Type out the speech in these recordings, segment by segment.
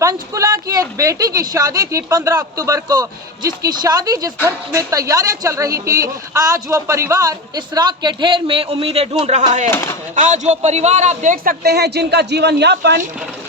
पंचकुला की एक बेटी की शादी थी 15 अक्टूबर को, जिसकी शादी जिस घर में तैयारियां चल रही थी, आज वो परिवार इस राख के ढेर में उम्मीदें ढूंढ रहा है। आज वो परिवार आप देख सकते हैं जिनका जीवन यापन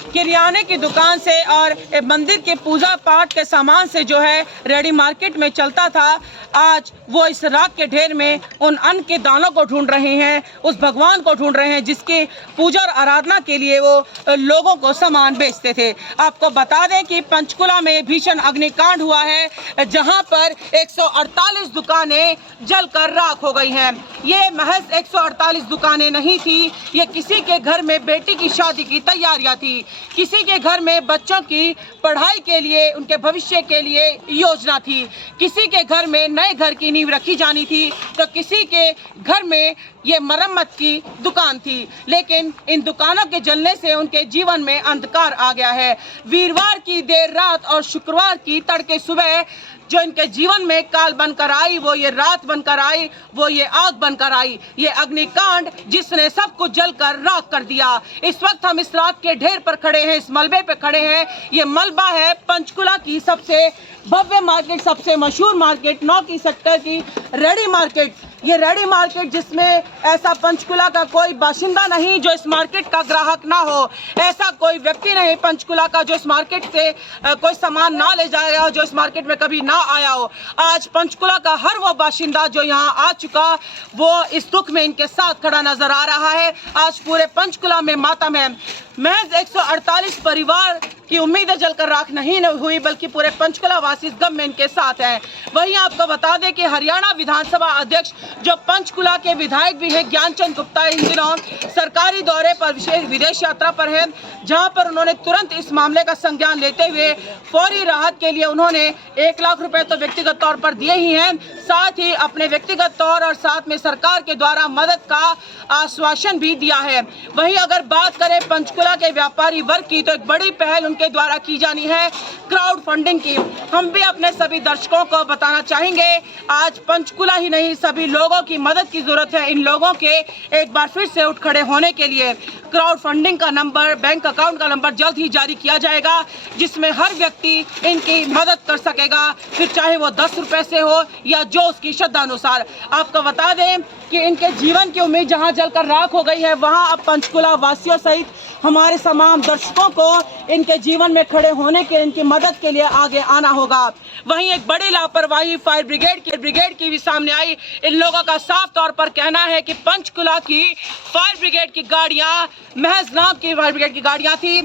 किराने की दुकान से और मंदिर के पूजा पाठ के सामान से जो है रेडी मार्केट में चलता था, आज वो इस राख के ढेर में उन अन्न के दानों को ढूंढ रहे हैं, उस भगवान को ढूंढ रहे हैं जिसकी पूजा और आराधना के लिए वो लोगों को सामान बेचते थे। आपको बता दें कि पंचकुला में भीषण अग्निकांड हुआ है, जहां पर 148 दुकानें जलकर राख हो गई हैं। ये महज 148 दुकानें नहीं थी, ये किसी के घर में बेटी की शादी की तैयारियां थी, किसी के घर में बच्चों की पढ़ाई के लिए, उनके भविष्य के लिए योजना थी, किसी के घर में नए घर की नींव रखी जानी थी, तो किसी के घर में ये मरम्मत की दुकान थी। लेकिन इन दुकानों के जलने से उनके जीवन में अंधकार आ गया है। वीरवार की देर रात और शुक्रवार की तड़के सुबह जो इनके जीवन में काल बनकर आई, वो ये रात बनकर आई, वो ये आग बनकर आई, ये अग्निकांड जिसने सब कुछ जलकर राख कर दिया। इस वक्त हम इस राख के ढेर पर खड़े हैं, इस मलबे पे खड़े हैं। ये मलबा है पंचकुला की सबसे भव्य मार्केट, सबसे मशहूर मार्केट, 9 की सेक्टर की रेडी मार्केट। ये रेडी मार्केट जिसमें ऐसा पंचकुला का कोई बाशिंदा नहीं जो इस मार्केट का ग्राहक ना हो, ऐसा कोई व्यक्ति नहीं पंचकुला का जो इस मार्केट से कोई सामान ना ले जाएगा हो, जो इस मार्केट में कभी ना आया हो। आज पंचकुला का हर वो बाशिंदा जो यहाँ आ चुका, वो इस दुख में इनके साथ खड़ा नजर आ रहा है। आज पूरे पंचकुला में मातम है। महज 148 परिवार की उम्मीदें जलकर राख नहीं हुई, बल्कि पूरे पंचकुला वासी इस गम में इनके साथ हैं। वहीं आपको बता दें कि हरियाणा विधानसभा अध्यक्ष जो पंचकुला के विधायक भी हैं, ज्ञानचंद गुप्ता, इन दिनों सरकारी दौरे पर विशेष विदेश यात्रा पर हैं, जहां पर उन्होंने तुरंत इस मामले का संज्ञान लेते हुए फौरी राहत के लिए उन्होंने 1 लाख रुपए तो व्यक्तिगत तौर पर दिए ही हैं, साथ ही अपने व्यक्तिगत तौर और साथ में सरकार के द्वारा मदद का आश्वासन भी दिया है। वहीं अगर बात करें पंचकुला के व्यापारी वर्ग की, तो एक बड़ी पहल उनके द्वारा की जानी है क्राउड फंडिंग की। हम भी अपने सभी दर्शकों को बताना चाहेंगे, आज पंचकुला ही नहीं सभी लोगों की मदद की जरूरत है। इन लोगों के एक बार फिर से उठ खड़े होने के लिए क्राउड फंडिंग का नंबर, बैंक अकाउंट का नंबर जल्द ही जारी किया जाएगा, जिसमें हर व्यक्ति इनकी मदद कर सकेगा, फिर चाहे वो 10 रुपए से हो या जो उसकी श्रद्धा अनुसार। आपको बता दें कि इनके जीवन की उम्मीद जहां जलकर राख हो गई है, वहां अब पंचकुला वासियों सहित हमारे तमाम दर्शकों को इनके जीवन में खड़े होने के, इनकी मदद के लिए आगे आना होगा। वहीं एक बड़ी लापरवाही फायर ब्रिगेड की भी सामने आई। इन लोगों का साफ तौर पर कहना है कि पंचकुला की फायर ब्रिगेड की गाड़ियां महज नाम की फायर ब्रिगेड की गाड़ियां थी,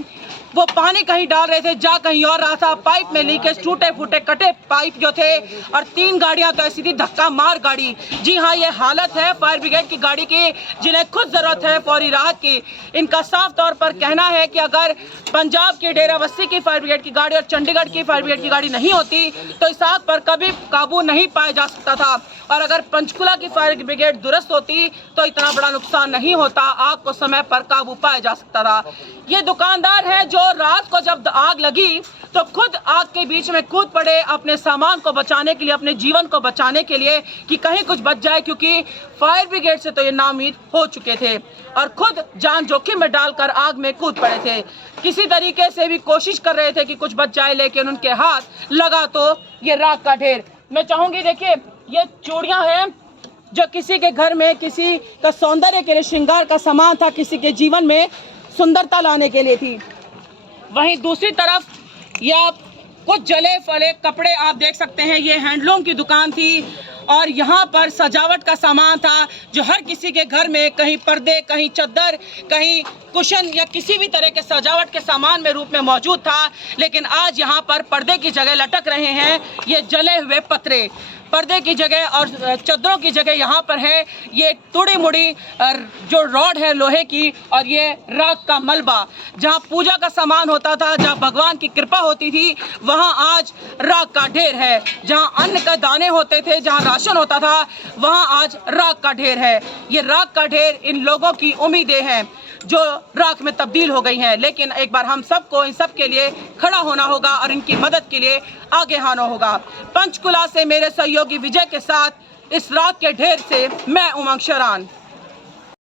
वो पानी कहीं डाल रहे थे, जा कहीं और रहा था। पाइप में लीकेज, टूटे फूटे कटे पाइप जो थे, और 3 गाड़ियां तो ऐसी थी धक्का मार गाड़ी। जी हाँ, ये हालत है फायर ब्रिगेड की गाड़ी की, जिन्हें खुद जरूरत है फौरी राहत की। इनका साफ तौर पर कहना है कि अगर पंजाब के डेराबस्सी की फायर ब्रिगेड की गाड़ी और चंडीगढ़ की फायर ब्रिगेड की गाड़ी नहीं होती तो इस आग पर कभी काबू नहीं पाया जा सकता था, और अगर पंचकुला की फायर ब्रिगेड दुरुस्त होती तो इतना बड़ा नुकसान नहीं होता, आग को समय पर काबू पाया जा सकता था। ये दुकानदार है जो रात को जब आग लगी तो खुद आग के बीच में कूद पड़े अपने सामान को बचाने के लिए, अपने जीवन को बचाने के लिए कि कहीं कुछ बच जाए, क्योंकि फायर ब्रिगेड से तो ये नाउम्मीद हो चुके थे और खुद जान जोखिम में डालकर आग में कूद पड़े थे। किसी तरीके से भी कोशिश कर रहे थे कि कुछ बच जाए, लेकिन उनके हाथ लगा तो ये राख का ढेर। मैं चाहूंगी, देखिए ये चूड़ियां हैं जो किसी के घर में किसी का सौंदर्य के लिए श्रृंगार का सामान था, किसी के जीवन में सुंदरता लाने के लिए थी। वहीं दूसरी तरफ या कुछ जले फले कपड़े आप देख सकते हैं, ये हैंडलूम की दुकान थी और यहाँ पर सजावट का सामान था जो हर किसी के घर में कहीं पर्दे, कहीं चद्दर, कहीं कुशन या किसी भी तरह के सजावट के सामान में रूप में मौजूद था। लेकिन आज यहाँ पर पर्दे की जगह लटक रहे हैं ये जले हुए पतरे। पर्दे की जगह और चद्दरों की जगह यहाँ पर है ये टुड़ी मुड़ी जो रॉड है लोहे की, और ये राख का मलबा। जहाँ पूजा का सामान होता था, जहाँ भगवान की कृपा होती थी, वहाँ आज राख का ढेर है। जहाँ अन्न का दाने होते थे, जहाँ राशन होता था, वहाँ आज राख का ढेर है। ये राख का ढेर इन लोगों की उम्मीदें हैं जो राख में तब्दील हो गई हैं। लेकिन एक बार हम सबको इन सब के लिए खड़ा होना होगा और इनकी मदद के लिए आगे आना होगा। पंचकुला से मेरे सहयोगी विजय के साथ इस राख के ढेर से मैं उमंग शरान।